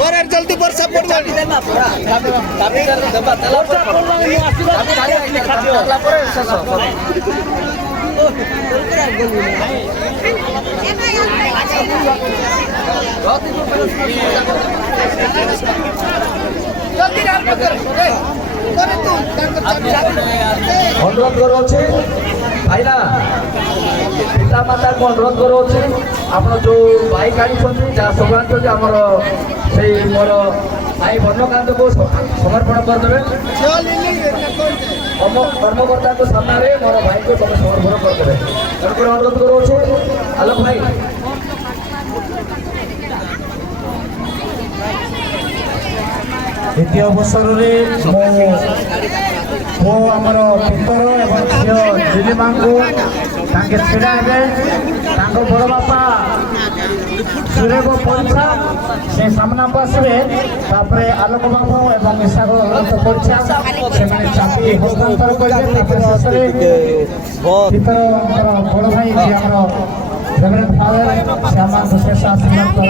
করে জলদি বর্ষা পড়বে অনুরোধ করছে ভাইনা পিতা মাতাକୁ ଅନୁରୋଧ କରୁଅଛି ଆପଣ ଯେଉଁ ବାଇକ୍ ଆଣିଛନ୍ତି ଯାହା ସବୁ ଆଣିଛନ୍ତି ଆମର ସେଇ ମୋର ଭାଇ ବର୍ଣ୍ଣକାନ୍ତକୁ ସମର୍ପଣ କରିଦେବେ। କର୍ମକର୍ତ୍ତାଙ୍କ ସାମ୍ନାରେ ମୋର ଭାଇକୁ ତମେ ସମର୍ପଣ କରିଦେବେ। ତେଣୁକରି ଅନୁରୋଧ କରୁଅଛି ଆଲୋକ ଭାଇ। ଦ୍ୱିତୀୟ ଅବସରରେ ମୁଁ ଆମର ପୁତର ଏବଂ ଝିଅ ଦିଦିମାଙ୍କୁ ତାଙ୍କେ ଛିଡ଼ା ହେବେ। ତାଙ୍କ ବଡ଼ ବାପା ସୁରେବ ପରୀକ୍ଷା ସେ ସାମ୍ନାକୁ ଆସିବେ। ତାପରେ ଆଲୋକ ବାବୁ ଏବଂ ନିଶାଗ ପରୀକ୍ଷା ସେମାନେ ଚାପି ହସ୍ତାନ୍ତର କରିବେ। ତାପରେ ଶେଷରେ ଭିତର ଆମର ବଡ଼ ଭାଇ ଯିଏ ଆମର ଫେଭରେଟ୍ ଫାଦର ସେ ଆମକୁ ଶେଷ ଆଶୀର୍ବାଦ